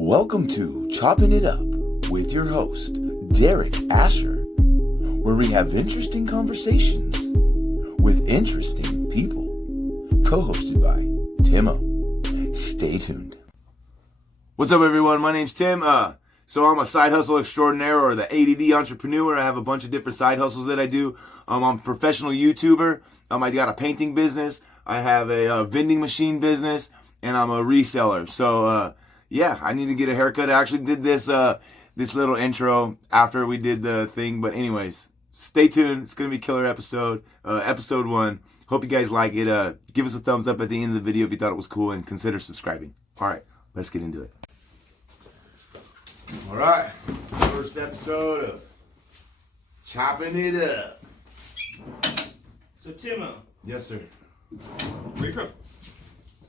Welcome to Chopping It Up with your host, Derek Asher, where we have interesting conversations with interesting people. Co-hosted by Tim O. Stay tuned. What's up, everyone? My name's Tim. So I'm a side hustle extraordinaire, or the ADD entrepreneur. I have a bunch of different side hustles that I do. I'm a professional YouTuber. I got a painting business. I have a vending machine business, and I'm a reseller. So yeah, I need to get a haircut. I actually did this little intro after we did the thing. But anyways, stay tuned. It's gonna be a killer episode. Episode 1. Hope you guys like it. Give us a thumbs up at the end of the video if you thought it was cool, and consider subscribing. All right, let's get into it. All right, first episode of Chopping It Up. So Timo. Yes, sir. Where you from?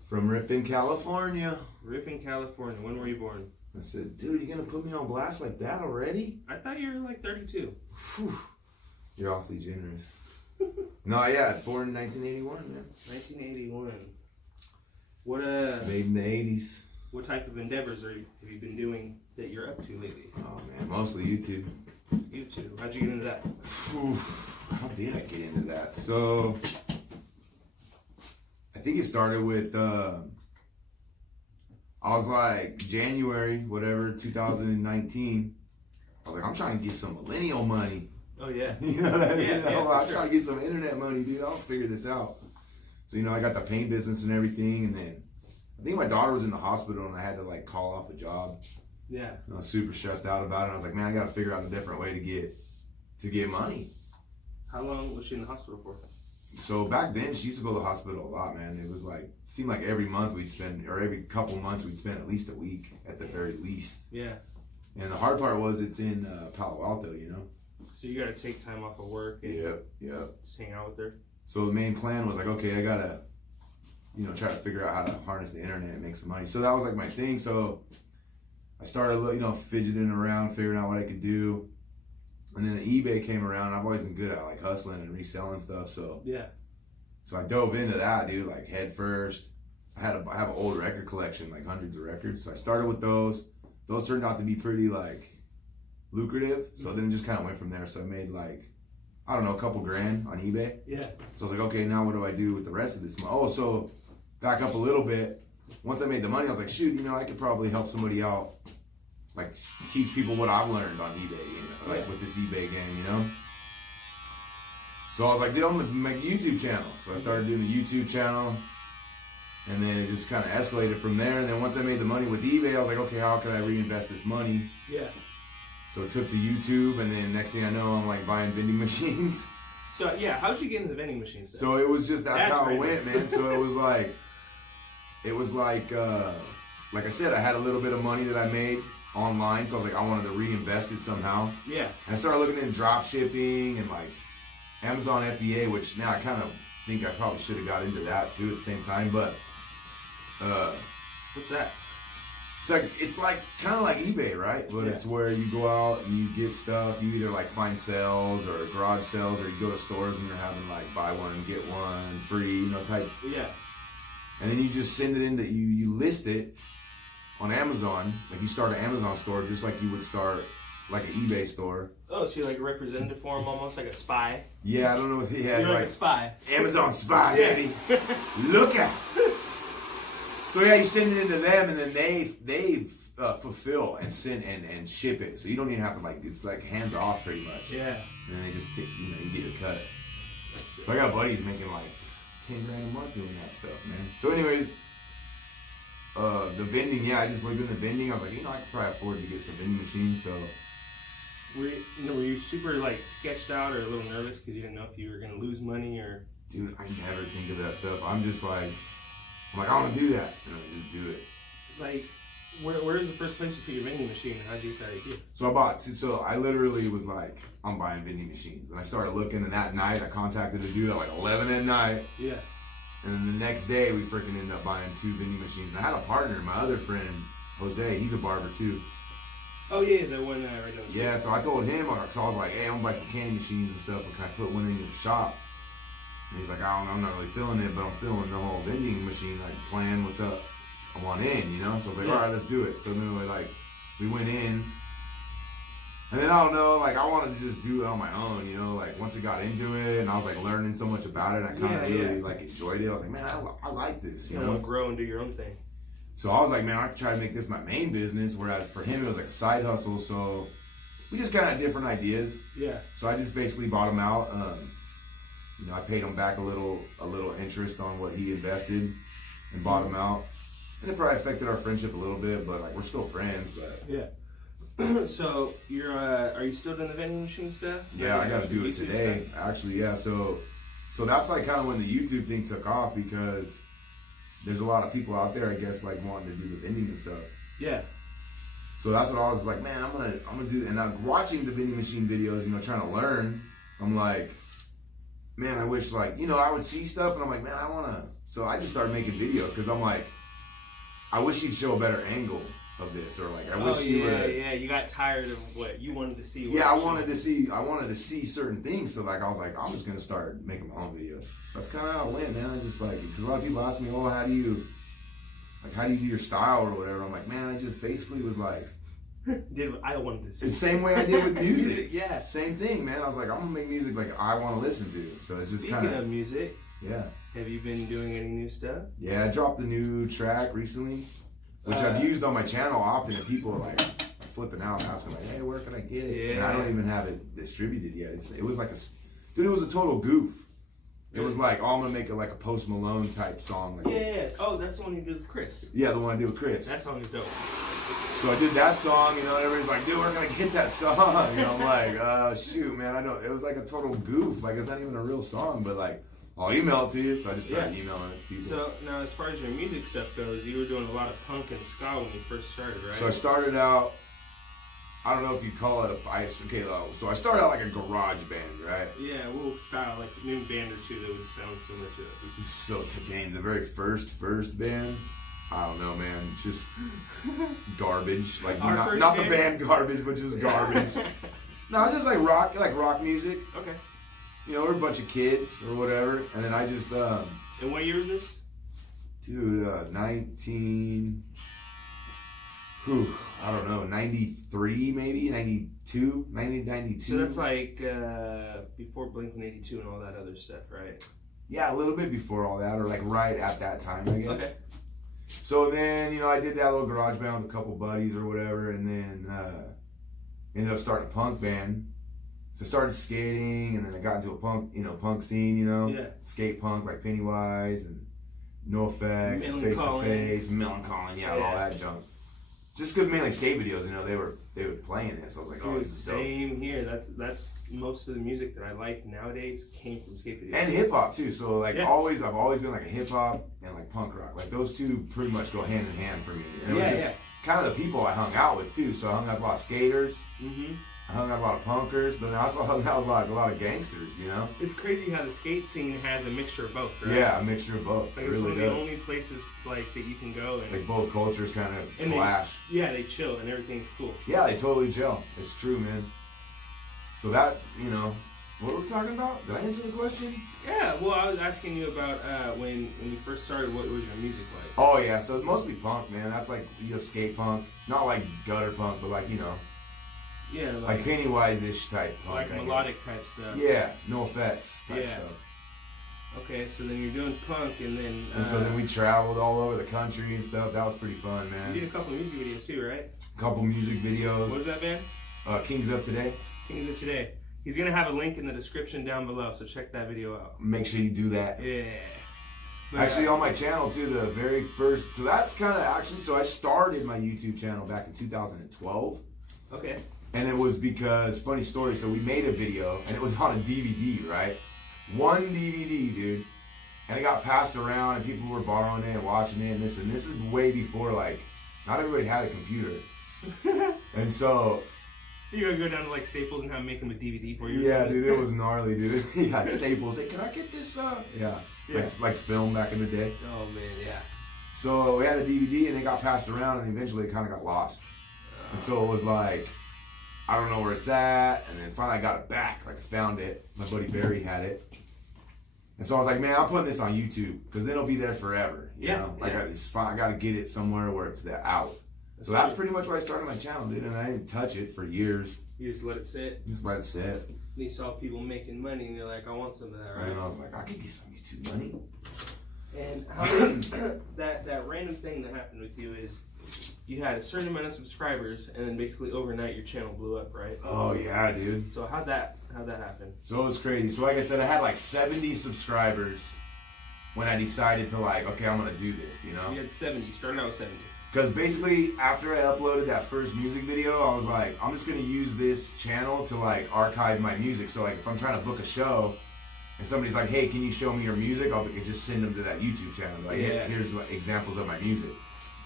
From Ripon, California. Ripon, California. When were you born? I said, dude, you gonna put me on blast like that already? I thought you were like 32. Whew. You're awfully generous. No, yeah, born in 1981, man. 1981. What Made in the 80s. What type of endeavors have you been doing that you're up to lately? Oh man, mostly YouTube. YouTube. How'd you get into that? Whew. How did I get into that? So I think it started with I was like January, whatever, 2019. I was like, I'm trying to get some millennial money. Oh yeah. You know what I mean? Yeah, I'm sure. trying to get some internet money, dude. I'll figure this out. So, I got the paint business and everything, and then I think my daughter was in the hospital and I had to like call off a job. Yeah. And I was super stressed out about it. I was like, man, I gotta figure out a different way to get money. How long was she in the hospital for? So back then she used to go to the hospital a lot, man. It was like, seemed like every month we'd spend, or every couple months we'd spend at least a week at the very least. Yeah. And the hard part was it's in Palo Alto, So you gotta take time off of work and Yep. just hang out with her. So the main plan was like, okay, I gotta, try to figure out how to harness the internet and make some money. So that was like my thing. So I started, fidgeting around, figuring out what I could do. And then eBay came around. I've always been good at like hustling and reselling stuff. So Yeah. So I dove into that, dude, like head first. I have an old record collection, like hundreds of records. So I started with those. Those turned out to be pretty like lucrative. So then it just kind of went from there. So I made like, I don't know, a couple grand on eBay. Yeah. So I was like, okay, now what do I do with the rest of this money? Oh, so back up a little bit. Once I made the money, I was like, shoot, I could probably help somebody out, like teach people what I've learned on eBay, like with this eBay game, So I was like, dude, I'm gonna make a YouTube channel. So I started doing the YouTube channel, and then it just kind of escalated from there. And then once I made the money with eBay, I was like, okay, how can I reinvest this money? Yeah. So it took to YouTube, and then next thing I know, I'm like buying vending machines. So yeah, how'd you get into the vending machine stuff? So it was just, that's how crazy. it went, man. So it was like I said, I had a little bit of money that I made online. So I was like, I wanted to reinvest it somehow. Yeah. And I started looking into drop shipping and like Amazon FBA, which now I kind of think I probably should have got into that too at the same time. But What's that? it's like kind of like eBay, right? But Yeah. it's where you go out and you get stuff. You either like find sales or garage sales, or you go to stores and they're having like buy one get one free, type. Yeah. And then you just send it in that you list it on Amazon. Like you start an Amazon store just like you would start like an eBay store. Oh, so you're like a representative for them, almost like a spy. Yeah, I don't know if he had You're like like a spy. Amazon spy, Yeah. baby. Look at. So yeah, you send it into them, and then they fulfill and send and ship it. So you don't even have to it's like hands off pretty much. Yeah. And then they just you get a cut. So I got buddies making like 10 grand a month doing that stuff, man. So anyways, the vending, yeah, I just looked into vending. I was like, I could probably afford to get some vending machines. So Were you super like sketched out or a little nervous because you didn't know if you were gonna lose money or? dude, I never think of that stuff. I'm like, I want to do that, and I just do it. Like, where's the first place you put your vending machine? How'd you get that idea? So I bought two. So I literally was like, I'm buying vending machines, and I started looking. And that night, I contacted a dude at like 11 at night. Yeah. And then the next day, we freaking ended up buying 2 vending machines. And I had a partner, my other friend, Jose. He's a barber too. Oh yeah, the one right down the street. Yeah. So I told him, so I was like, hey, I'm gonna buy some candy machines and stuff. And can I put one in your shop? And he's like, I don't know, I'm not really feeling it, but I'm feeling the whole vending machine like plan. What's up? I I want in, you know? So I was like, all right, let's do it. So then we went in. And then I don't know, like I wanted to just do it on my own, you know, like once I got into it and I was like learning so much about it, I kind of really like enjoyed it. I was like, man, I like this, you know? Grow and do your own thing. So I was like, man, I could try to make this my main business, whereas for him it was like a side hustle. So we just kind of had different ideas. Yeah. So I just basically bought him out. You know, I paid him back a little interest on what he invested and bought him out. And it probably affected our friendship a little bit, but like we're still friends. But yeah. So you're are you still doing the vending machine stuff? Yeah, I got to do it today. Stuff? Actually, yeah. So that's like kind of when the YouTube thing took off, because there's a lot of people out there, I guess, like wanting to do the vending and stuff. Yeah. So that's what I was like, man, I'm gonna do. And I'm watching the vending machine videos, you know, trying to learn. I'm like, man, I wish, like, you know, I would see stuff and I'm like, man, I wanna. So I just started making videos because I'm like, I wish he'd show a better angle of this, or like I wish he would. Yeah, you got tired of what you wanted to see. Yeah, I wanted to see certain things. So like I was like, I'm just gonna start making my own videos. So that's kind of how it went, man. I just like, because a lot of people ask me, oh, how do you do your style or whatever? I'm like, man, I just basically was like, did what I wanted to see. It's the same way I did with music. Yeah, same thing, man. I was like, I'm gonna make music like I want to listen to. So it's just kind of music. Yeah. Have you been doing any new stuff? Yeah, I dropped a new track recently, which I've used on my channel often, and people are like flipping out, asking like, "Hey, where can I get it?" Yeah. And I don't even have it distributed yet. It was like dude, it was a total goof. It was like, oh, I'm gonna make it like a Post Malone type song. Like, yeah. Oh, that's the one you did with Chris. Yeah, the one I did with Chris. That song is dope. So I did that song, you know, and everybody's like, dude, where can I get that song? And I'm like, shoot, man, I don't. It was like a total goof. Like, it's not even a real song, but like, I'll email it to you. So I just started emailing it to people. So now, as far as your music stuff goes, you were doing a lot of punk and ska when you first started, right? So I started out, I don't know if you call it so I started out like a garage band, right? Yeah, we'll style like a new band or two that would sound similar to it. So the very first band, I don't know, man, just garbage. Like not the band Garbage, but just garbage. No, just like rock music. Okay. You know, we're a bunch of kids or whatever, and then I just And what year is this? Dude, 19. I don't know, 93 maybe, 92, 92. So that's like before Blink-182 and all that other stuff, right? Yeah, a little bit before all that, or like right at that time, I guess. Okay. So then, you know, I did that little garage band with a couple buddies or whatever, and then ended up starting a punk band. So I started skating, and then I got into a punk scene, you know? Yeah. Skate punk like Pennywise and NoFX, Face to Face, Millencolin, yeah, all that junk. Just because mainly skate videos, you know, they were playing it, so I was like, oh, this is dope. Same here. That's most of the music that I like nowadays came from skate videos. And hip hop too. So like I've always been like a hip hop and like punk rock. Like those two pretty much go hand in hand for me. And it was just kind of the people I hung out with too. So I hung out with a lot of skaters. Mm-hmm. I hung out with a lot of punkers, but I also hung out with a lot of gangsters, you know? It's crazy how the skate scene has a mixture of both, right? Yeah, a mixture of both. Like it really it's one does. of the only places like that you can go and like both cultures kind of clash. They chill and everything's cool. Yeah, they totally gel. It's true, man. So that's, you know, what were we talking about? Did I answer the question? Yeah, well, I was asking you about when you first started, what was your music like? Oh, yeah, so mostly punk, man. That's like, you know, skate punk. Not like gutter punk, but like, you know. Yeah, like Pennywise-ish type punk. Like melodic type stuff. Yeah, NoFX type stuff. Okay, so then you're doing punk, and then... and so then we traveled all over the country and stuff. That was pretty fun, man. You did a couple music videos too, right? A couple music videos. What was that band? Kings of Today. Kings of Today. He's going to have a link in the description down below, so check that video out. Make sure you do that. Yeah. But, actually, on my channel, too, the very first... So that's kind of actually... So I started my YouTube channel back in 2012. Okay. And it was because, funny story, so we made a video, and it was on a DVD, right? One DVD, dude. And it got passed around, and people were borrowing it and watching it, and this is way before, like, not everybody had a computer. And so... You gotta go down to, like, Staples and have them make them a DVD for you. Yeah, dude, it was gnarly, dude. Yeah, Staples. Hey, can I get this, Yeah. Like film back in the day. Oh, man, yeah. So we had a DVD, and it got passed around, and eventually it kind of got lost. And so it was like... I don't know where it's at, and then finally I got it back. Like I found it. My buddy Barry had it, And so I was like, man, I'm putting this on YouTube because then it'll be there forever. You know? Like it's fine. I got to get it somewhere where it's out. So that's pretty much why I started my channel, dude. And I didn't touch it for years. You just let it sit. Just let it sit. And you saw people making money, and you're like, I want some of that, right? And I was like, I can get some YouTube money. And how did that random thing that happened with you is you had a certain amount of subscribers, and then basically overnight your channel blew up, right? Oh yeah, dude. So how'd that happen? So it was crazy. So like I said, I had like 70 subscribers when I decided to like, okay, I'm gonna do this, you know? You had 70. You started out with 70. Because basically, after I uploaded that first music video, I was like, I'm just gonna use this channel to like archive my music. So like, if I'm trying to book a show, and somebody's like, hey, can you show me your music? I'll just send them to that YouTube channel. Like, here's like examples of my music.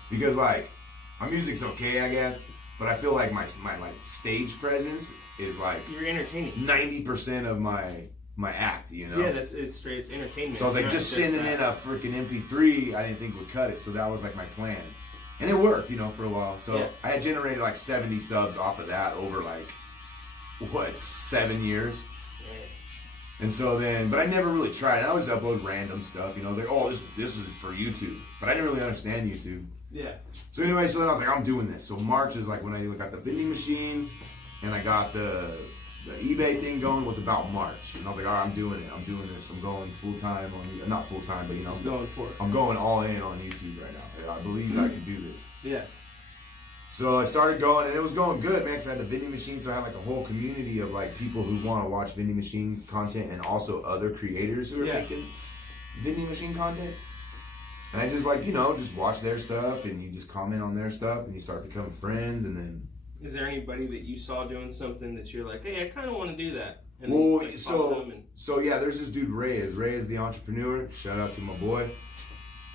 Because like, my music's okay, I guess, but I feel like my like stage presence is like you're entertaining. 90% of my act, you know? Yeah, it's straight. It's entertainment. So I was like, just sending in a freaking MP3, I didn't think would cut it. So that was like my plan. And it worked, you know, for a while. So I had generated like 70 subs off of that over like, what, 7 years? Yeah. And so then, but I never really tried. I always upload random stuff, you know, like, oh, this is for YouTube. But I didn't really understand YouTube. Yeah. So anyway, so then I was like, I'm doing this. So March is like when I got the vending machines and I got the eBay thing going was about March. And I was like, all right, I'm doing it. I'm doing this. I'm going full time on, not full time, but you know, I'm going all in on YouTube right now. I believe I can do this. Yeah. So I started going, and it was going good, man, because I had the vending machine, so I had like a whole community of like people who want to watch vending machine content and also other creators who are making vending machine content. And I just like, you know, just watch their stuff and you just comment on their stuff and you start becoming friends and then... Is there anybody that you saw doing something that you're like, hey, I kind of want to do that? And well, then, like, so yeah, there's this dude, Reyes. Reyes the entrepreneur. Shout out to my boy.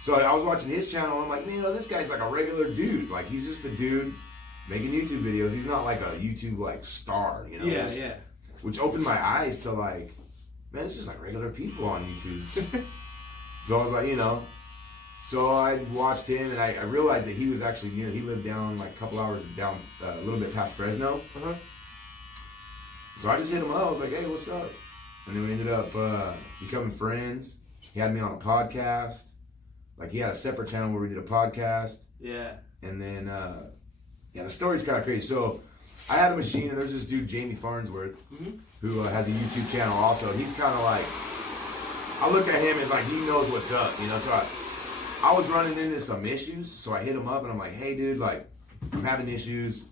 So I was watching his channel and I'm like, man, you know, this guy's like a regular dude. Like, he's just a dude making YouTube videos. He's not like a YouTube, like, star, you know? Yeah. Which opened my eyes to like, man, it's just like regular people on YouTube. So I was like, you know... So I watched him, and I realized that he was actually near. He lived down like a couple hours down, a little bit past Fresno. So I just hit him up. I was like, "Hey, what's up?" And then we ended up becoming friends. He had me on a podcast. Like, he had a separate channel where we did a podcast. Yeah. And then, the story's kind of crazy. So I had a machine, and there's this dude, Jamie Farnsworth, who has a YouTube channel also. He's kind of like, I look at him as like he knows what's up, you know. So I was running into some issues, so I hit him up and I'm like, hey dude, like, I'm having issues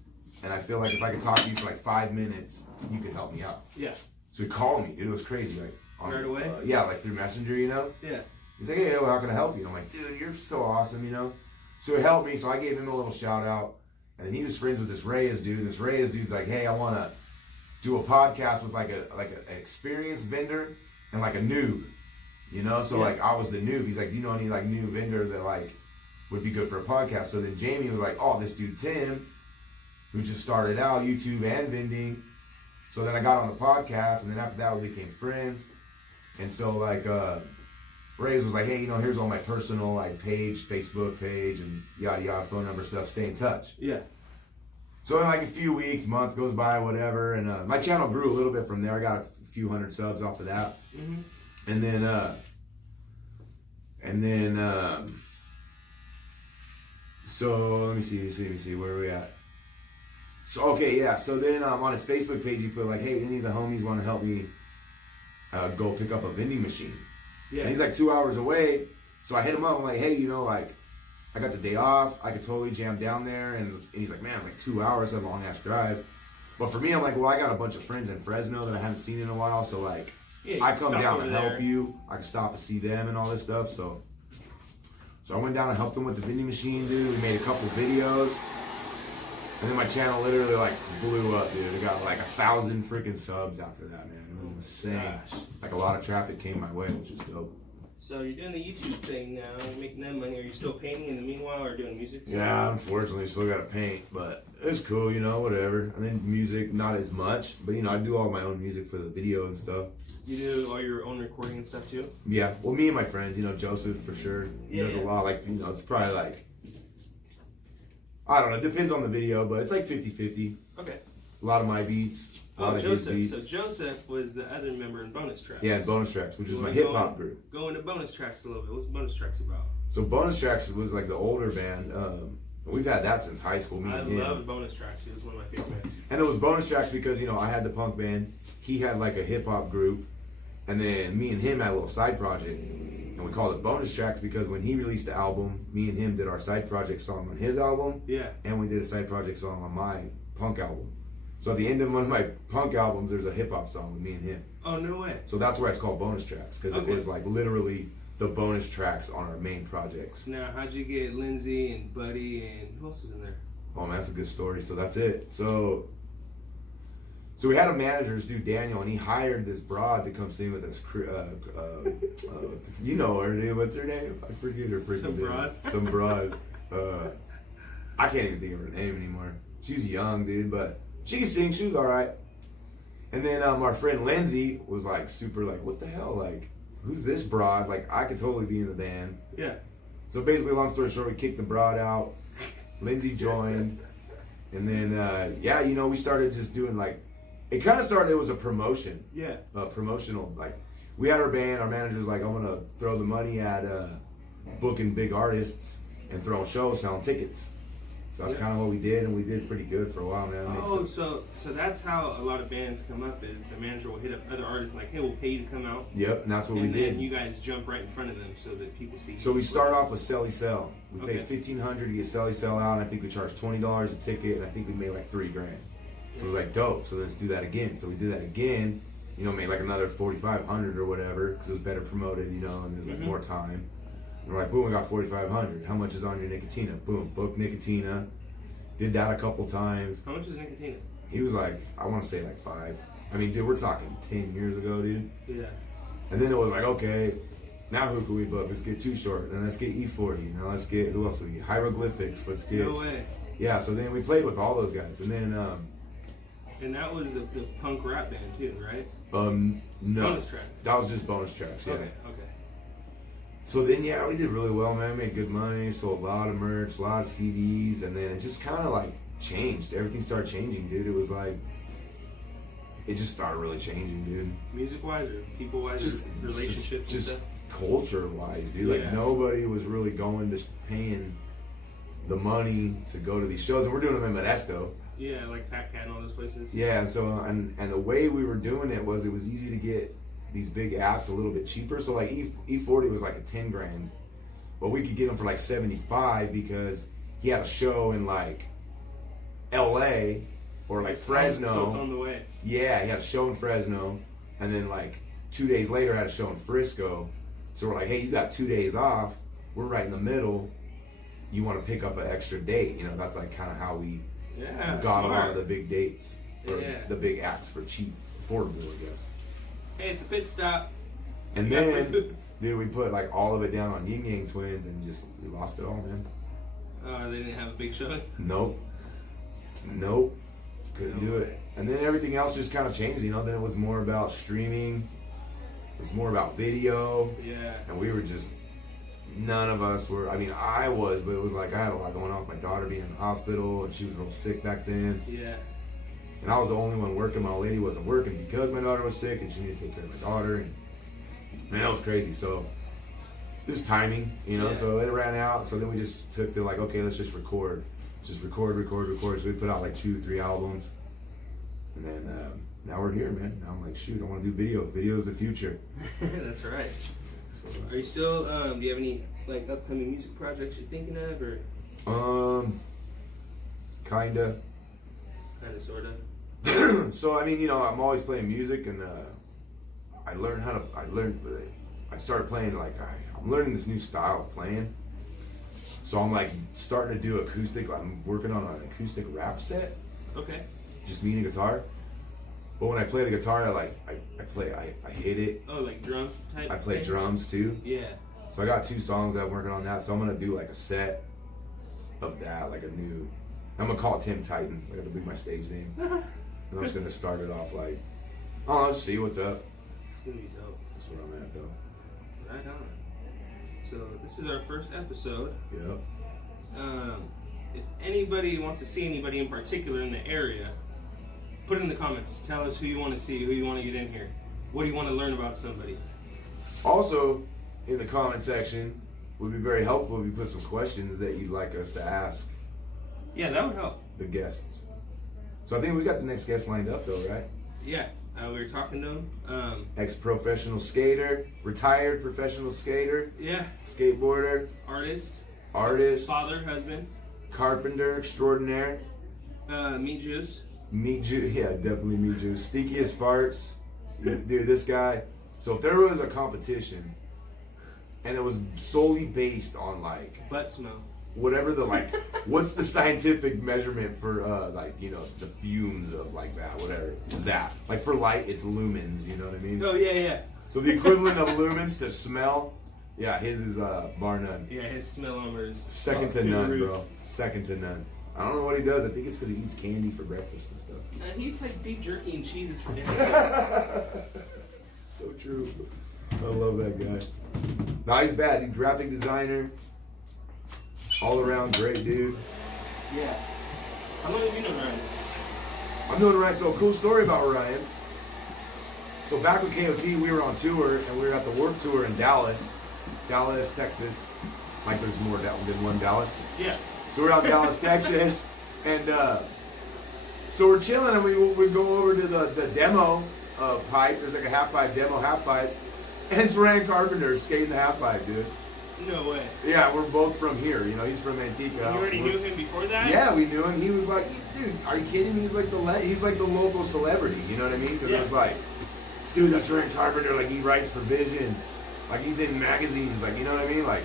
and I feel like if I could talk to you for like 5 minutes, you could help me out. Yeah. So he called me, dude, it was crazy. Like, right away? Yeah, like through Messenger, you know? Yeah. He's like, hey, well, how can I help you? And I'm like, dude, you're so awesome, you know? So he helped me, so I gave him a little shout out. And then he was friends with this Reyes dude. This Reyes dude's like, hey, I want to do a podcast with like an experienced vendor and like a noob. You know, so like I was the noob. He's like, do you know any like new vendor that like would be good for a podcast? So then Jamie was like, oh, this dude Tim, who just started out YouTube and vending. So then I got on the podcast, and then after that we became friends. And so like Reyes was like, hey, you know, here's all my personal like page, Facebook page, and yada yada, phone number stuff. Stay in touch. Yeah. So in like a few weeks, month goes by, whatever, and my channel grew a little bit from there. I got a few hundred subs off of that. And then, so let me see, where are we at? So, okay, yeah, so then on his Facebook page, he put like, hey, any of the homies want to help me go pick up a vending machine? Yeah. And he's like 2 hours away, so I hit him up, I'm like, hey, you know, like, I got the day off, I could totally jam down there, and he's like, man, it's like 2 hours, that's a long-ass drive. But for me, I'm like, well, I got a bunch of friends in Fresno that I haven't seen in a while, so like, I come down to help you. I can stop and see them and all this stuff. So I went down and helped them with the vending machine, dude. We made a couple videos. And then my channel literally like blew up, dude. It got like 1,000 freaking subs after that, man. It was insane. Gosh. Like a lot of traffic came my way, which is dope. So you're doing the YouTube thing now, you're making that money. Are you still painting in the meanwhile or doing music? Yeah, unfortunately, still got to paint, but it's cool, you know, whatever. I think music, not as much, but you know, I do all my own music for the video and stuff. You do all your own recording and stuff too? Yeah, well, me and my friends, you know, Joseph for sure. He does a lot, like, you know, it's probably like, I don't know, it depends on the video, but it's like 50-50. Okay. A lot of my beats, A lot of his beats. So Joseph was the other member in Bonus Tracks. Yeah, Bonus Tracks, which is my hip hop group. Go into Bonus Tracks a little bit. What's Bonus Tracks about? So Bonus Tracks was like the older band. We've had that since high school. I loved Bonus Tracks. It was one of my favorite bands. And it was Bonus Tracks because, you know, I had the punk band. He had like a hip hop group. And then me and him had a little side project. And we called it Bonus Tracks because when he released the album, me and him did our side project song on his album. Yeah. And we did a side project song on my punk album. So at the end of one of my punk albums, there's a hip hop song with me and him. Oh, no way. So that's why it's called Bonus Tracks, because it was like literally the bonus tracks on our main projects. Now, how'd you get Lindsay and Buddy and who else is in there? Oh man, that's a good story. So that's it. So we had a manager, this dude Daniel, and he hired this broad to come sing with us. You know her, dude. What's her name? I forget her freaking Some name. broad? Some broad. I can't even think of her name anymore. She was young, dude, but she could sing. She was all right. And then our friend Lindsay was like super like, what the hell? Like, who's this broad? Like, I could totally be in the band. Yeah. So basically, long story short, we kicked the broad out. Lindsay joined. And then, yeah, you know, we started just doing like, it kind of started, it was a promotion. Yeah. Promotional, like, we had our band, our manager's like, I'm going to throw the money at booking big artists and throwing shows, selling tickets. So that's kind of what we did, and we did pretty good for a while, man. Oh, so that's how a lot of bands come up, is the manager will hit up other artists like, hey, we'll pay you to come out. Yep, and that's what we did. And you guys jump right in front of them so that people see you. So we start off with Selly Sell. We paid $1,500 to get Selly Sell out, and I think we charged $20 a ticket, and I think we made like $3,000. So it was like, dope, so let's do that again. So we did that again, you know, made like another $4,500 or whatever, because it was better promoted, you know, and there's like more time. And we're like, boom, we got $4,500. How much is on your Nicotina? Boom, book Nicotina. Did that a couple times. How much is Nicotina? He was like, I want to say like 5. I mean, dude, we're talking 10 years ago, dude. Yeah. And then it was like, okay, now who can we book? Let's get Too Short. Then let's get E40. Now let's get, who else? We get Hieroglyphics. Let's get. No way. Yeah, so then we played with all those guys. And then, and that was the punk rap band too, right? no. Bonus Tracks. That was just Bonus Tracks, yeah. Okay. So then, yeah, we did really well, man. Made good money, sold a lot of merch, a lot of CDs, and then it just kind of like changed. Everything started changing, dude. It was like, it just started really changing, dude. Music-wise or people-wise or relationships and stuff? Culture-wise, dude. Like, nobody was really going to paying the money to go to these shows. And we're doing them in Modesto. Yeah, like Fat Cat and all those places. Yeah, and so, and the way we were doing it was easy to get these big acts a little bit cheaper. So like E40 was like a $10,000, but we could get him for like 75 because he had a show in like LA or like Fresno. So it's on the way. Yeah, he had a show in Fresno, and then like 2 days later had a show in Frisco. So we're like, hey, you got 2 days off. We're right in the middle. You want to pick up an extra date? You know, that's like kind of how we got a lot of the big dates or the big acts for cheap, affordable, I guess. Hey, it's a pit stop. And then, dude, we put like all of it down on Yin Yang Twins and we lost it all, man. They didn't have a big show? Nope. Couldn't do it. And then everything else just kind of changed, you know. Then it was more about streaming. It was more about video. Yeah. And we were just, none of us were, I mean, I was, but it was like I had a lot going on with my daughter being in the hospital, and she was real sick back then. Yeah. And I was the only one working. My old lady wasn't working because my daughter was sick and she needed to take care of my daughter. And man, that was crazy. So just timing, you know. So it ran out. So then we just took to like, okay, let's just record. Just record. So we put out like 2-3 albums. And then now we're here, man. Now I'm like, shoot, I want to do video. Video is the future. That's right. Are you still, do you have any like upcoming music projects you're thinking of, or? Kinda, sorta. So I mean, you know, I'm always playing music, and I started playing like I'm learning this new style of playing. So I'm like starting to do acoustic. I'm working on an acoustic rap set. Okay. Just me and a guitar. But when I play the guitar, I hit it. Oh, like drum type? I play drums too. Yeah. So I got 2 songs that I'm working on that. So I'm gonna do like a set of that, like a new. I'm gonna call it Tim Titan. I got to be my stage name. And I'm just gonna start it off like, oh, let's see what's up. It's gonna be dope. That's where I'm at though. Right on. So this is our first episode. Yep. If anybody wants to see anybody in particular in the area, Put it in the comments. Tell us who you want to see, who you want to get in here. What do you want to learn about somebody? Also, in the comment section, would be very helpful if you put some questions that you'd like us to ask. Yeah, that would help. The guests. So I think we got the next guest lined up though, right? Yeah, we were talking to him. Ex-professional skater, retired professional skater, Yeah. skateboarder, Artist. father, husband. carpenter extraordinaire. Meat juice. Meat juice, yeah, definitely meat juice. Stinky as farts. Dude, this guy. So if there was a competition and it was solely based on like Butt smell. whatever the like, what's the scientific measurement for like, you know, the fumes of like that, whatever. That. Like for light, it's lumens, you know what I mean? Oh, yeah. So the equivalent of lumens to smell, yeah, his is bar none. Yeah, his smell-o-meter is Second to none, bro. Second to none. I don't know what he does. I think it's because he eats candy for breakfast and stuff. He eats like beef jerky and cheeses for dinner. So true. I love that guy. Nah, he's bad. He's graphic designer. All around great dude. Yeah. How long have you known Ryan? I'm doing Ryan. So a cool story about Ryan. So back with KOT, we were on tour and we were at the Warped Tour in Dallas, Texas. Like there's more than one Dallas. Yeah. So we're out in Dallas, Texas, and so we're chilling, and we go over to the demo pipe. There's like a half pipe demo, half pipe, and it's Ryan Carpenter skating the half pipe, dude. No way. Yeah, we're both from here. You know, he's from Antigua. You already knew him before that? Yeah, we knew him. He was like, dude, are you kidding me? He's like the local celebrity. You know what I mean? Because it was like, dude, that's Ryan Carpenter. Like he writes for Vision. Like he's in magazines. Like you know what I mean? Like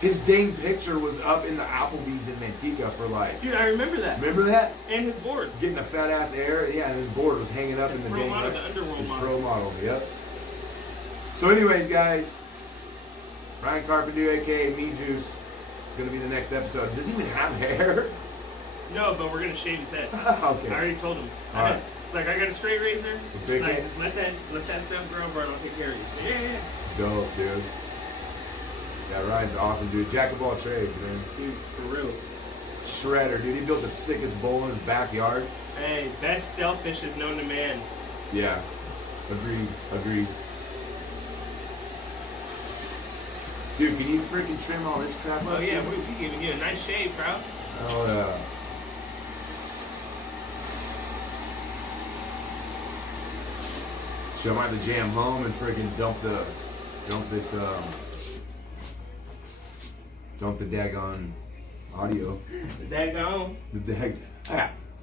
his dang picture was up in the Applebee's in Antigua for like. Dude, I remember that. Remember that? And his board. Getting a fat ass air. Yeah, and his board was hanging up in the pro dang. model, the underworld his model. pro model. Yep. So, anyways, guys. Ryan Carpenter, aka Me Juice, gonna be the next episode. Does he even have hair? No, but we're gonna shave his head. Okay. I already told him. All right. Like I got a straight razor. Okay. Like just let that stuff grow, bro. I'll take care of you. Yeah. Dope, dude. Yeah, Ryan's awesome, dude. Jack of all trades, man. Dude, for reals. Shredder, dude. He built the sickest bowl in his backyard. Hey, best shellfish is known to man. Yeah. Agreed. Dude, can you freaking trim all this crap up? Oh yeah, we giving you a nice shave, bro. Oh yeah. So I might have to jam home and freaking dump the daggone audio. The daggone.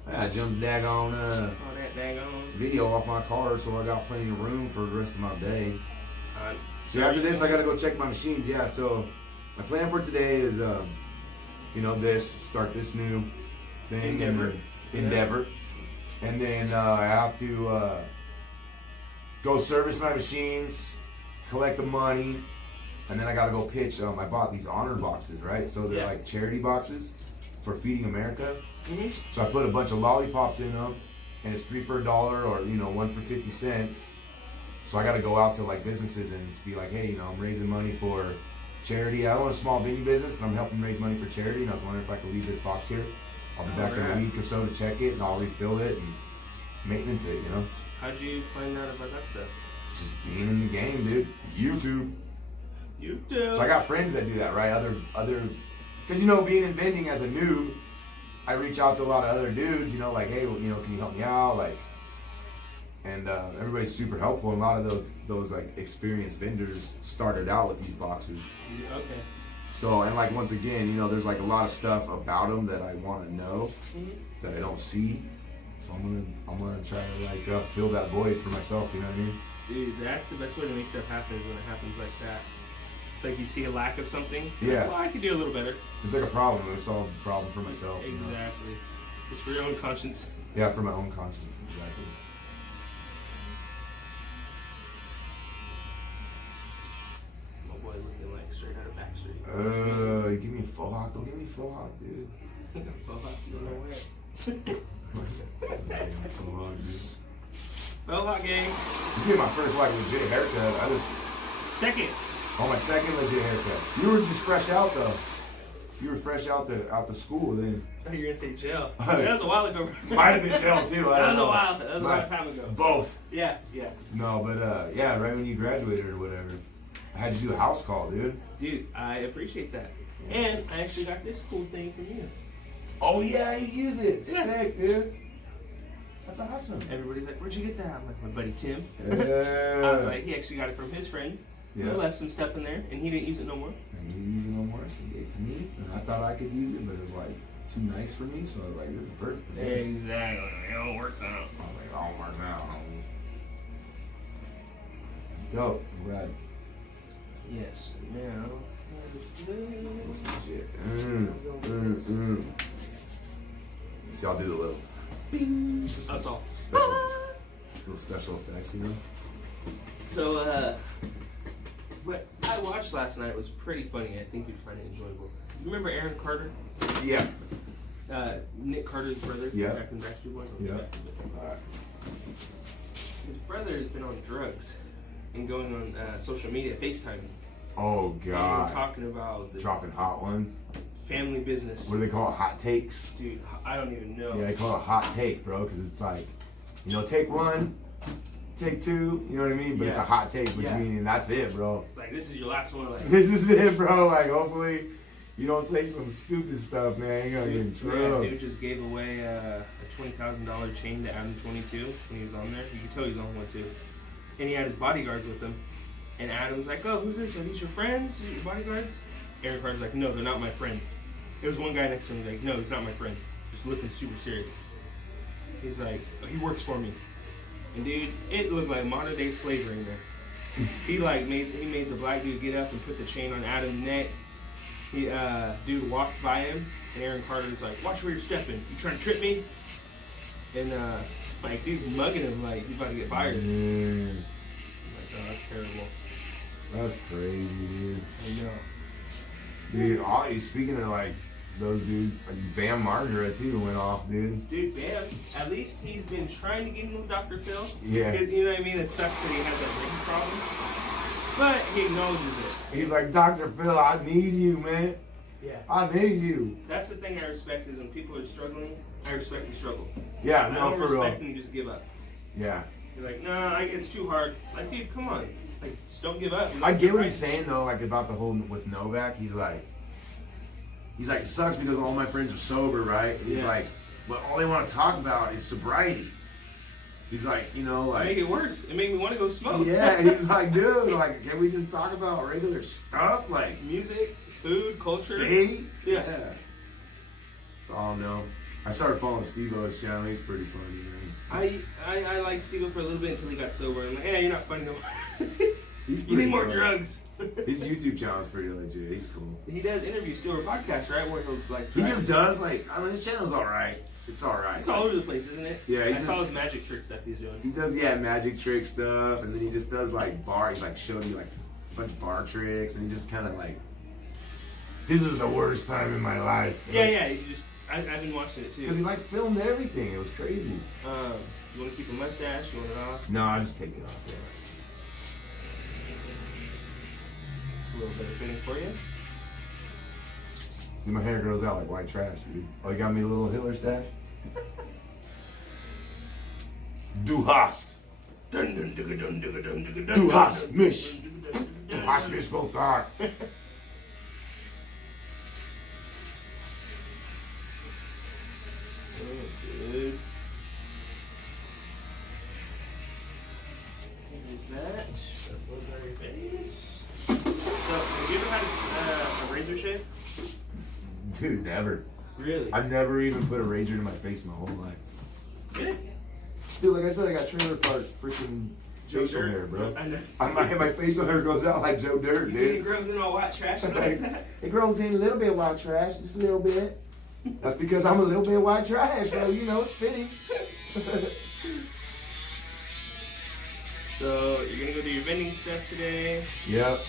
I jumped the daggone All that daggone. video off my car, so I got plenty of room for the rest of my day. So Are after you this, I going- gotta go check my machines. Yeah, so my plan for today is, start this new thing. Endeavor. And then I have to go service my machines, collect the money, and then I gotta go pitch. I bought these honor boxes, right? So they're like charity boxes for Feeding America. Mm-hmm. So I put a bunch of lollipops in them, and it's 3 for $1 or one for 50 cents. So I got to go out to like businesses and just be like, hey, I'm raising money for charity. I own a small vending business and I'm helping raise money for charity. And I was wondering if I could leave this box here. I'll be back in a week or so to check it, and I'll refill it and maintenance it. How'd you find out about that stuff? Just being in the game, dude. YouTube. YouTube. So I got friends that do that, right? Other, because being in vending as a noob, I reach out to a lot of other dudes. Like, hey, can you help me out? Like. And everybody's super helpful. And a lot of those like experienced vendors started out with these boxes. Okay. So and like once again, there's like a lot of stuff about them that I want to know that I don't see. So I'm gonna try to like fill that void for myself. You know what I mean? Dude, that's the best way to make stuff happen is when it happens like that. It's like you see a lack of something. Yeah. Well, I could do a little better. It's like a problem. I solve the problem for myself. Exactly. It's for your own conscience. Yeah, for my own conscience. Exactly. Looking like straight out of Backstreet. You give me a faux hawk. Don't give me faux hawk, dude. Faux hawk, you know where. Faux hawk, dude. Faux hawk gang. You get my first like legit haircut. Second. Oh, my second legit haircut. You were just fresh out though. You were fresh out the school then. I thought you were gonna say jail. That was a while ago. Might have been jail too. I don't know. That was a long time ago. Both. Yeah. No, but yeah, right when you graduated or whatever, I had to do a house call, dude. Dude, I appreciate that. And I actually got this cool thing from you. Oh yeah, you use it. Yeah. Sick, dude. That's awesome. Everybody's like, where'd you get that? I'm like, my buddy Tim. Yeah. I was like, he actually got it from his friend. Yeah. He left some stuff in there, and he didn't use it no more. And he didn't use it no more, so he gave it to me. And I thought I could use it, but it was like too nice for me, so I was like, this is perfect. For me. Exactly. It all works out. I was like, oh my god. It's dope. I'm glad. Yes. Now. What's that shit? See, I'll do the little bing. That's all. Little special effects, you know? So, what I watched last night was pretty funny. I think you'd find it enjoyable. You remember Aaron Carter? Yeah. Nick Carter's brother? Yeah. Back in Backstreet Boys? Yeah. Alright. His brother has been on drugs and going on social media, FaceTiming. Oh And god. talking about the Dropping hot ones. family business. What do they call it? Hot takes? Dude, I don't even know. Yeah, they call it a hot take, bro, because it's like, you know, take one, take two, you know what I mean? But it's a Yeah. hot take, which Yeah. meaning that's it, bro. Like, this is your last one. Like, This is it, bro. Like, hopefully, you don't say some stupid stuff, man. You're gonna get in trouble. dude just gave away a $20,000 chain to Adam 22 when he was on there. You could tell he was on one too. And he had his bodyguards with him. And Adam's like, oh, who's this? Are these your friends? Your bodyguards? Aaron Carter's like, no, they're not my friend. There was one guy next to him like, no, he's not my friend. Just looking super serious. He's like, oh, he works for me. And dude, it looked like modern day slavery in there. He made the black dude get up and put the chain on Adam's neck. Dude walked by him, and Aaron Carter's like, watch where you're stepping. You trying to trip me? And like, dude's mugging him like he's about to get fired. Yeah. Like, oh, that's terrible. That's crazy, dude. I know. Dude, speaking of like those dudes, like Bam Margera too went off, dude. Dude, Bam, at least he's been trying to get him with Dr. Phil. Yeah. You know what I mean? It sucks that he has that drinking problem. But he acknowledges it. He's like, Dr. Phil, I need you, man. Yeah. I need you. That's the thing I respect is when people are struggling, I respect the struggle. Yeah, I no, don't for real. respect when you just give up. Yeah. You're like, nah, it's too hard. Like, dude, come on. Like, just don't give up. I get what he's saying though, like about the whole with Novak. He's like, it sucks because all my friends are sober, right? And he's Yeah. like, but all they want to talk about is sobriety. He's like, you know, like, Make it worse. It made me want to go smoke. yeah. He's like, dude, like, can we just talk about regular stuff, like Music, food, culture. state? Yeah. So I don't know. I started following Steve-O's channel. He's pretty funny, man. I liked Steve for a little bit until he got sober. I'm like, yeah, you're not funny no more. He's You need pretty more funny. drugs. His YouTube channel is pretty legit. He's cool. He does interviews still, or podcasts, right? Where he'll like. He just does like, I mean, his channel's all right. It's all right. It's all over the place, isn't it? Yeah, he I saw just- his magic trick stuff he's doing. He does, yeah, magic trick stuff, and then he just does like he's like showing you like a bunch of bar tricks, and he just kind of like, this is the worst time in my life. Yeah. He just. I've been watching it too. Because he like filmed everything. It was crazy. You want to keep a mustache? You want it off? No, I just take it off. Yeah. It's a little bit of fitting for you. Dude, my hair grows out like white trash, dude. Oh, you got me a little Hitler stash? Du hast. Du hast mich. Du hast mich gefragt. Good. There's that. Those are your face. So, have you ever had a razor shave? Dude, never. Really? I've never even put a razor to my face my whole life. Really? Dude, like I said, I got trailer park freaking facial Dirt? hair, bro. I know. My facial hair goes out like Joe Dirt, It dude. grows in all white trash and like that. It grows in a little bit white trash, just a little bit. That's because I'm a little bit white trash, so you know it's fitting. So, you're gonna go do your vending stuff today. Yep.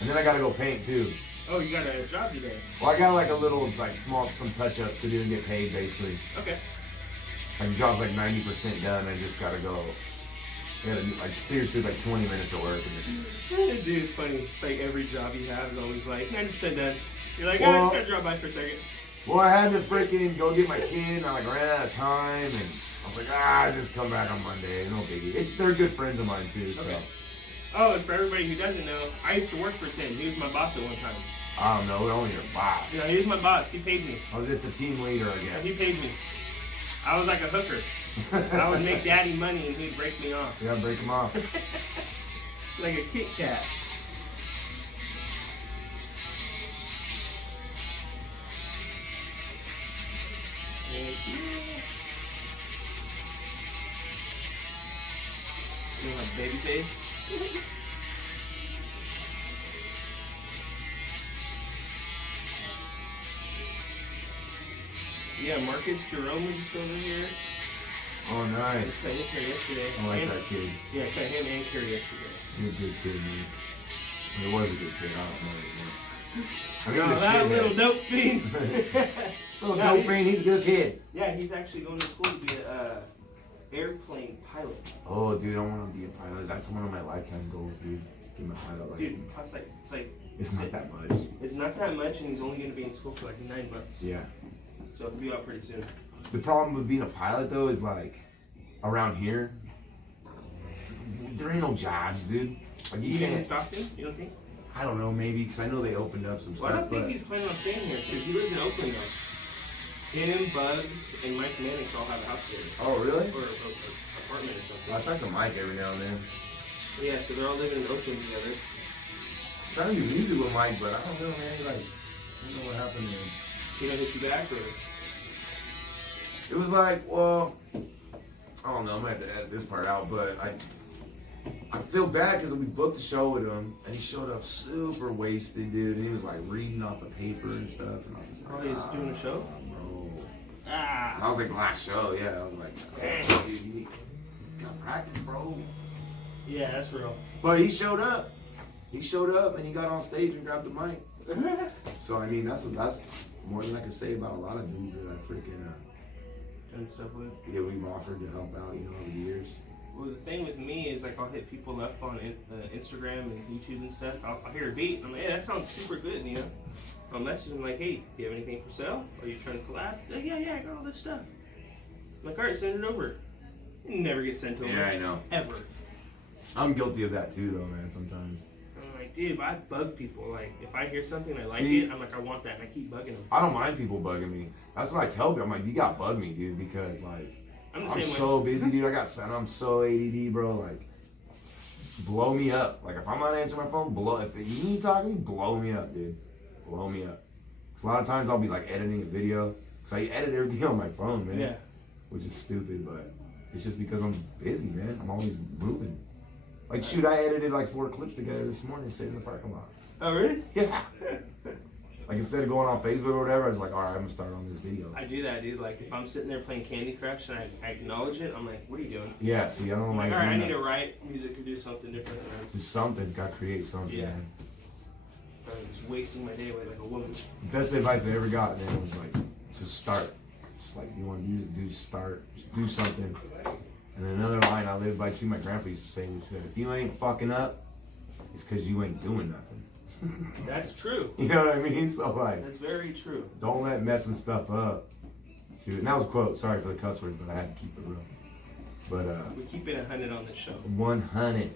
And then I gotta go paint too. Oh, you got a job today. Well, I got like a little, like some touch-ups to do and get paid basically. Okay. Like the job's like 90% done. I just gotta go. I gotta do, like seriously like 20 minutes of work. Dude, it's funny. It's like every job you have is always like 90% done. You're like, Well, I just gotta drop by for a second. Well, I had to freaking go get my kid, and I like ran out of time, and I was like, just come back on Monday, no biggie. They're good friends of mine too, so. Okay. Oh, and for everybody who doesn't know, I used to work for Tim. He was my boss at one time. I don't know, only your boss. No, he was my boss. He paid me. I was just the team leader, I guess. He paid me. I was like a hooker. I would make daddy money and he'd break me off. Yeah, break him off. Like a Kit Kat. Thank you. You want a baby face? Yeah, Marcus Jerome was just over here. Oh, I nice. just cut his hair yesterday. I like that kid. Yeah, I cut him and Carrie yesterday. He's a good kid, man. He was a good kid. I don't know anymore. No, that little dope fiend. Little dope fiend, he's a good kid. Yeah, he's actually going to school to be an airplane pilot. Oh, dude, I want to be a pilot. That's one of my lifetime goals, dude. Get my pilot license. Dude, It's not that much. It's not that much, and he's only going to be in school for like 9 months. Yeah. So he'll be out pretty soon. The problem with being a pilot, though, is like around here, there ain't no jobs, dude. Like you Even in can't. Stockton, you don't think? I don't know, maybe because I know they opened up some Well, I stuff, don't think but he's planning on staying here because he lives in Oakland now. Him, Bugs, and Mike Mannix all have a house together. oh really? Or an apartment or something. Well, I talk to Mike every now and then. Yeah, so they're all living in Oakland together. I'm trying to do music with Mike, but I don't know, man. Like, I don't know what happened there. He gonna hit you back or? It was like, well, I don't know. I'm gonna have to edit this part out, but I feel bad because we booked the show with him, and he showed up super wasted, dude. And he was like reading off the paper and stuff, and I was just like, Oh, he's doing a show? bro. Ah. I was like, last show, yeah. I was like, dang, dude, you gotta practice, bro. Yeah, that's real. But he showed up. He showed up, and he got on stage and grabbed the mic. So I mean, that's more than I can say about a lot of dudes that I freaking And stuff with. yeah, we've offered to help out, you know, over the years. Well, the thing with me is like I'll hit people up on Instagram and YouTube and stuff. I'll hear a beat. I'm like, hey, that sounds super good, you know. I'll message them like, hey, do you have anything for sale? Are you trying to collab? They're like, yeah, I got all this stuff. I'm like, all right, send it over. It never gets sent over. Yeah, I know. Ever. I'm guilty of that too, though, man. Sometimes. I'm like, dude, I bug people. Like, if I hear something I like See? it, I'm like, I want that, and I keep bugging them. I don't mind people bugging me. That's what I tell people. I'm like, you gotta bug me, dude, because like I'm the I'm same so way. busy, dude. I'm so ADD, bro. Like, blow me up. Like, if I'm not answering my phone, if you need to talk to me, blow me up, dude. Blow me up. Cause a lot of times I'll be like editing a video, cause I edit everything on my phone, man. Yeah. Which is stupid, but it's just because I'm busy, man. I'm always moving. Like, shoot, I edited like 4 clips together this morning, sitting in the parking lot. Oh, really? Yeah. Like, instead of going on Facebook or whatever, I was like, all right, I'm gonna start on this video. I do that, dude. Like, if I'm sitting there playing Candy Crush and I acknowledge it, I'm like, what are you doing? Yeah, see, I don't I'm like like, all right, I doing need that. to write music or do something different. And Just something, gotta create something, Yeah. man. I'm just wasting my day away like a woman. The best advice I ever got, man, was like, just start. Just like, you want to do start, just do something. And then another line I live by too, my grandpa used to say, he said, if you ain't fucking up, it's because you ain't doing nothing. That's true. You know what I mean? So like, That's very true. don't let messing stuff up. Dude, and that was a quote. Sorry for the cuss words, but I had to keep it real. But We keep it 100 on this show. 100.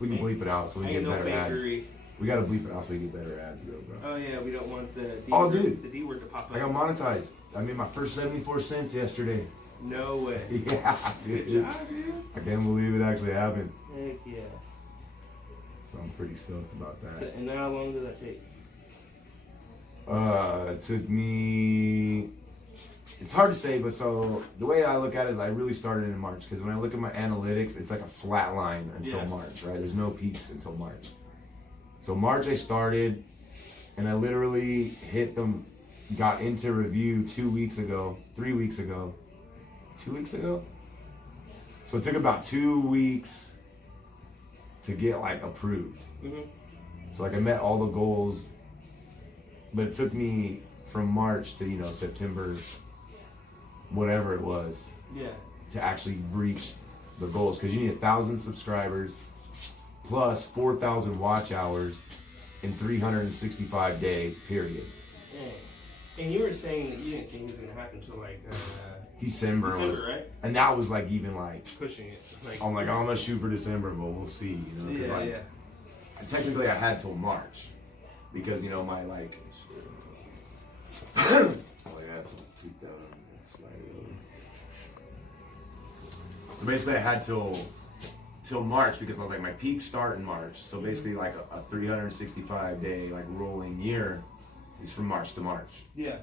We can bleep it out so we Ain't get no better ads. fakery. We gotta bleep it out so we get better ads, though, bro. Oh yeah, we don't want the D Oh, word, dude. the D word to pop up. I got monetized. I made my first 74 cents yesterday. No way. Yeah, Good dude. job, dude. I can't believe it actually happened. Heck yeah. So I'm pretty stoked about So, that. and how long did that take? It took me. It's hard to say, but so the way I look at it is I really started in March because when I look at my analytics, it's like a flat line until Yeah. March, right? There's no peaks until March. So March I started, and I literally got into review 2 weeks ago, 3 weeks ago, 2 weeks ago. So it took about 2 weeks to get like approved. Mm-hmm. So like I met all the goals, but it took me from March to September, whatever it was, Yeah. to actually reach the goals because you need 1,000 subscribers plus 4,000 watch hours in 365 day period. Dang. And you were saying that you didn't think it was gonna happen until like December was, right? and that was like even like Pushing it. Like, I'm like, I'm gonna shoot for December, but we'll see, you know, because yeah, like yeah. technically I had till March because you know my like oh yeah, it's 2000. So basically I had till March because I was like my peak start in March. So basically like a 365 day like rolling year is from March to March. Yeah.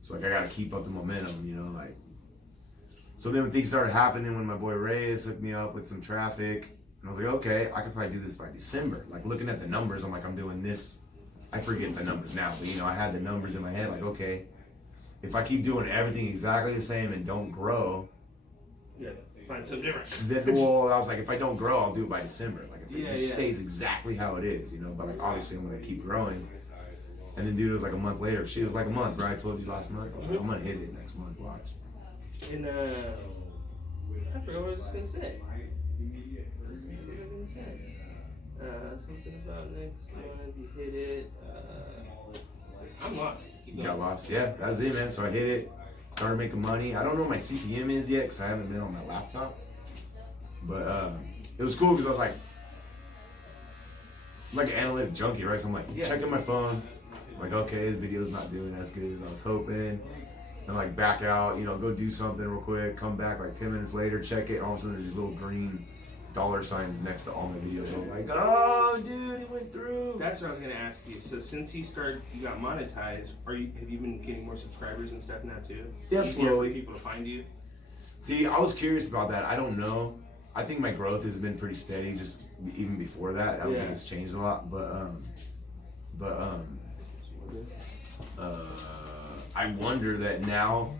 So like I gotta keep up the momentum, you know, like. So then when things started happening, when my boy Reyes hooked me up with some traffic, and I was like, okay, I could probably do this by December. Like looking at the numbers, I'm like, I'm doing this. I forget the numbers now, but you know, I had the numbers in my head, like, okay, if I keep doing everything exactly the same and don't grow, yeah, find something different. Then, well, I was like, if I don't grow, I'll do it by December. Like if it Yeah, just yeah. stays exactly how it is, you know. But like obviously, I'm gonna keep growing. And then, dude, it was like a month later. She was like a month, right? I told you last month. I was like, I'm gonna hit it next month. Watch. And I forgot what I was gonna say. Something about next month. You hit it. I'm lost. Keep You going. got lost. Yeah, that was it, man. So I hit it. Started making money. I don't know what my CPM is yet because I haven't been on my laptop. But it was cool because I was like an analytic junkie, right? So I'm like checking my phone. I'm like, okay, the video's not doing as good as I was hoping. And like back out, you know, go do something real quick. Come back like 10 minutes later, check it. And all of a sudden there's these little green dollar signs next to all my videos. I was like, oh, dude, it went through. That's what I was gonna ask you. So since you got monetized, have you been getting more subscribers and stuff now too? Yeah, Easier slowly. for people to find you. See, I was curious about that. I don't know. I think my growth has been pretty steady, just even before that. I don't think it's changed a lot, but I wonder that now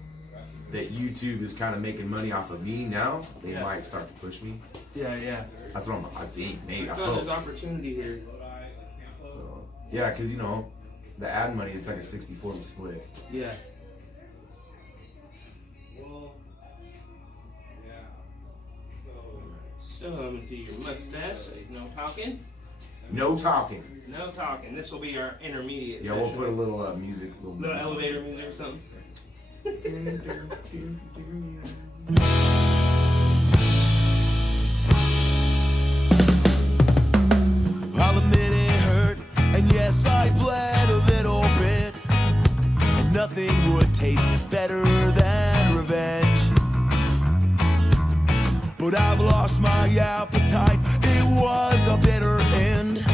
that YouTube is kind of making money off of me now, they might start to push me. Yeah, yeah. That's what I think, maybe. I So hope. there's opportunity here. So, yeah, because, you know, the ad money, it's like a 60-40 split. Yeah. So I'm gonna do your mustache. So no talking. No talking. No talking. This will be our intermediate. Yeah, we'll put a little music. Little elevator music or something. I'll admit it hurt, and yes, I bled a little bit. And nothing would taste better than revenge. But I've lost my appetite, it was a bitter end.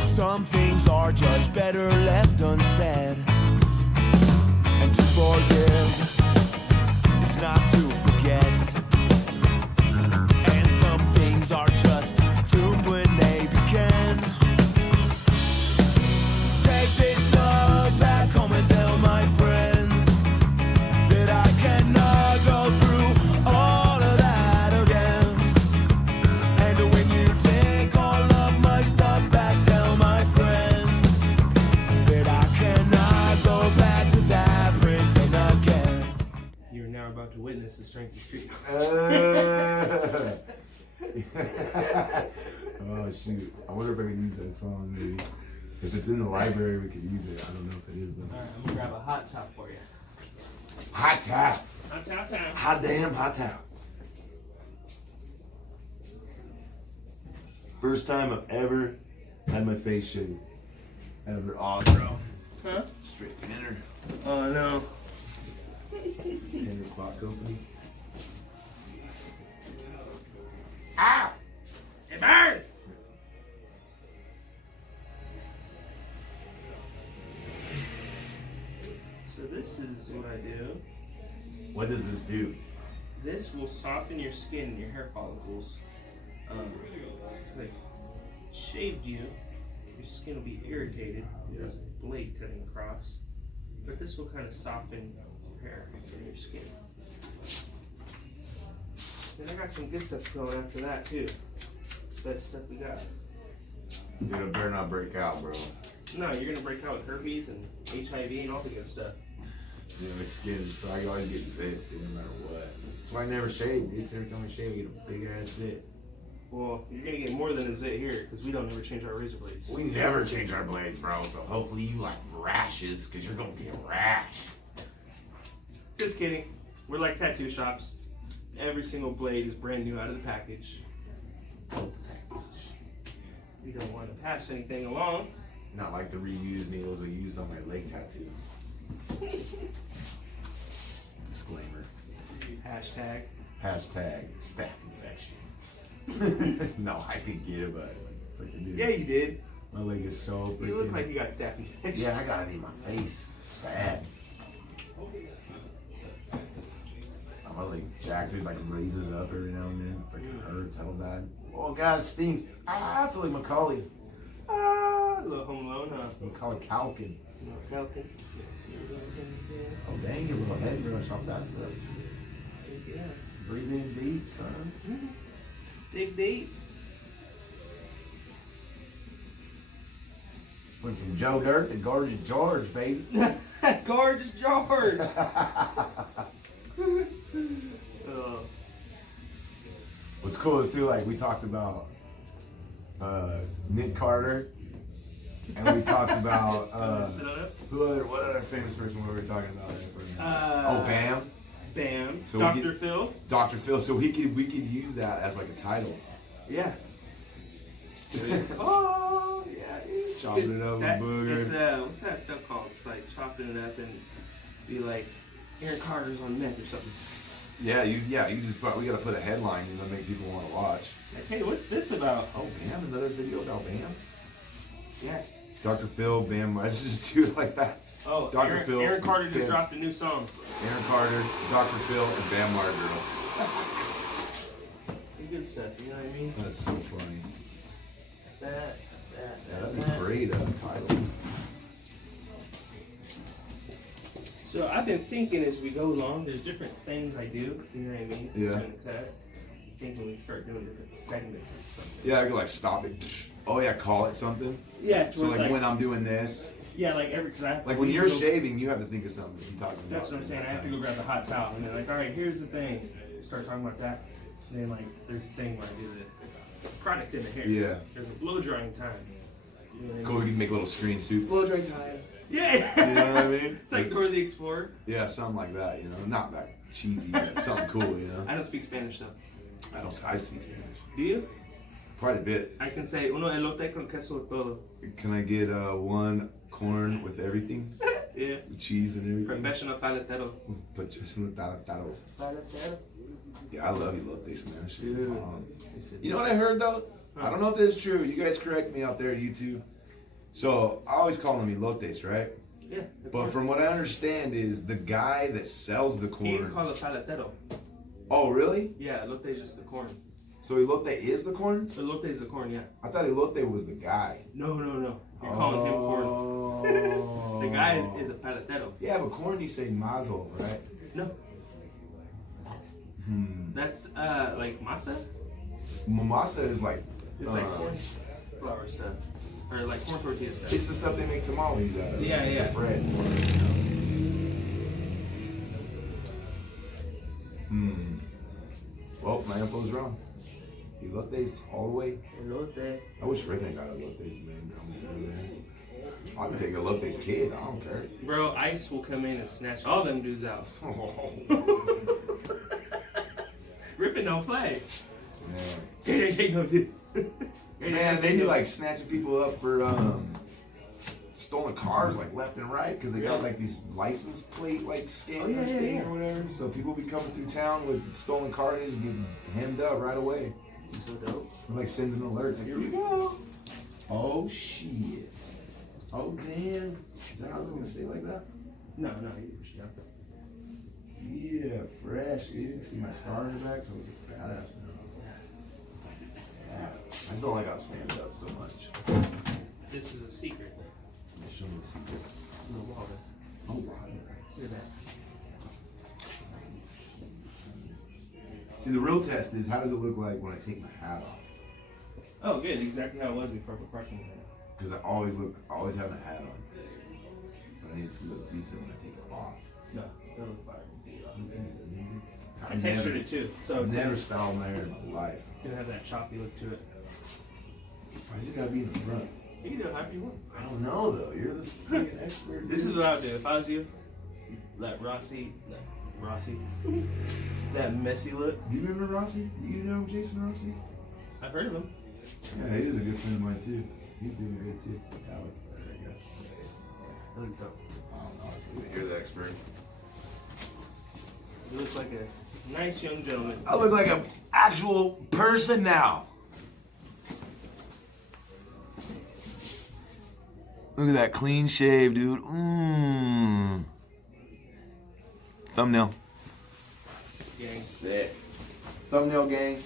Some things are just better left unsaid. And to forgive is not to forget. And some things are just doomed when they begin. Take this love back home and tell my friends that I cannot go through all of that again. And when you take all of my stuff back, tell my friends that I cannot go back to that prison again. You are now about to witness the strength of street. Oh shoot! I wonder if I could use that song. Maybe if it's in the library, we could use it. I don't know if it is though. Alright, I'm gonna grab a hot top for you. Hot tap. Hot top time. Hot damn hot tap. First time I've ever had my face shaved. Ever. Oh, bro. Huh? Straight pinner. Oh no. Pinner clock company. Ow! It burns! So this is what I do. What does this do? This will soften your skin and your hair follicles. As I shaved you, your skin will be irritated. There's a blade cutting across. But this will kind of soften your hair and your skin. Then I got some good stuff going after that too. It's the best stuff we got. Dude, it better not break out, bro. No, you're gonna break out with herpes and HIV and all the good stuff. You know, my skin, so I always get zits, dude, no matter what. That's why I never shave, dude. Every time I shave, I get a big ass zit. Well, you're gonna get more than a zit here because we don't ever change our razor blades. We never change our blades, bro. So hopefully you like rashes, because you're going to get a rash. Just kidding. We're like tattoo shops. Every single blade is brand new out of the package. We don't want to pass anything along. Not like the reused needles I used on my leg tattoo. Disclaimer. Hashtag. Hashtag staph infection. No, I didn't get it, but freaking did. Yeah, you did. My leg is so freaking. You look like you got staph infection. Yeah, I got it in my face. It's bad. My leg's jacked, dude, like raises up every now and then. Freaking hurts hell bad. Oh god, it stings. I feel like Macaulay. A little home alone, huh? Macaulay Culkin. Falcon. Oh dang, a little head brush off that stuff. Yeah. Breathe in deep, son. Dig deep. Went from Joe Dirt to Gorgeous George, baby. Gorgeous George. What's cool is too, like we talked about Nick Carter, and we talked about what other famous person were we talking about? Bam. Bam. So Dr. Phil. Dr. Phil. So we could use that as like a title. Yeah. Oh yeah, dude. Chopping it up with booger. It's what's that stuff called? It's like chopping it up and be like Aaron Carter's on meth or something. Yeah, you just we gotta put a headline and make people want to watch. Like, hey, what's this about? Oh, Bam, another video about Bam. Yeah. Dr. Phil, Bam, let's just do it like that. Oh, Dr. Phil. Aaron Carter just Bam. dropped a new song. Aaron Carter, Dr. Phil, and Bam Margera. Good stuff, you know what I mean? That's so funny. That'd That'd be great title. So I've been thinking as we go along, there's different things I do, you know what I mean? Yeah. In the cut. Thinking we can start doing different segments or something. Yeah, I could like stop it. Oh yeah, call it something. Yeah. So like when I'm doing this, yeah, like cause I have to like when you're go, shaving, you have to think of something. You talking about. That's what I'm saying. I have to go grab the hot towel and then like, all right, here's the thing. Start talking about that. And then like there's a thing where I do the product in the hair. Yeah. There's a blow drying time. You know what I Cool, mean? we can make a little screen suit. Blow dry time. Yeah. You know what I mean? It's like Dora the Explorer. Yeah, something like that. You know, not that cheesy, but something cool. You know. I don't speak Spanish though. I speak Spanish. Do you? Quite a bit. I can say uno elote con queso todo. Can I get one corn with everything? Yeah. With cheese and everything? Professional paletero. Professional paletero. Paletero. Yeah, I love elotes, man. That shit is Dude. bomb. You know what I heard though? I don't know if this is true. You guys correct me out there at YouTube. So I always call them elotes, right? Yeah. But from what I understand is the guy that sells the corn. He's called a paletero. Oh, really? Yeah, elote is just the corn. So elote is the corn? Elote is the corn, yeah. I thought elote was the guy. No. You're calling him corn. The guy is a paletero. Yeah, but corn you say mazo, right? No. That's like masa? Masa is like. It's like corn flour stuff. Or like corn tortilla stuff. It's the stuff they make tamales out of. Yeah, It's like yeah. the bread. Well, my info's wrong. Elotes all the way. Elote. I wish Redneck got elotes, man. I can take elotes kid. I don't care. Bro, ICE will come in and snatch all them dudes out. Rippin' don't play. Man. Man, Man, they be like snatching people up for stolen cars like left and right because they got like these license plate like scanners thing or whatever. So people be coming through town with stolen cars and just get hemmed up right away. So dope. It like sends an alert. Like, here we go. Oh shit. Oh damn. Is that how it's gonna stay like that? No, you push it out. Yeah, fresh. You can see my scar in the back, so it's badass now. Yeah. I just don't like how it stands up so much. This is a secret. Show me the secret. No water. Oh, wow. Look at that. See, the real test is how does it look like when I take my hat off? Oh, good. Exactly how it was before I put parking in. Because I always have my hat on. But I need it to look decent when I take it off. No, it'll look fire. I I textured it too. So I've it's never styled my hair in my life. It's gonna have that choppy look to it. Why's it gotta be in the front? You can do it however you want. I don't know though. You're the freaking expert. This is what I would do if I was you. That that messy look. Do you remember Rossi? Do you know Jason Rossi? I've heard of him. Yeah, he is a good friend of mine too. He's doing good too. There you go. That looks dope. Honestly, you're the expert. He looks like a nice young gentleman. I look like an actual person now. Look at that clean shave, dude. Thumbnail. Gang. Sick. Thumbnail gang.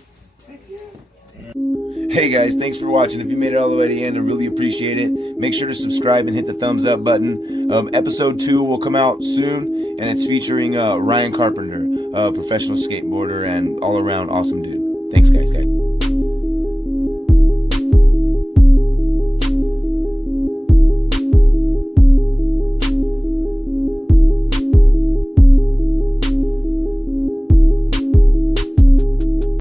Hey guys, thanks for watching. If you made it all the way to the end, I really appreciate it. Make sure to subscribe and hit the thumbs up button. Episode 2 will come out soon, and it's featuring Ryan Carpenter, a professional skateboarder and all-around awesome dude. Thanks, guys.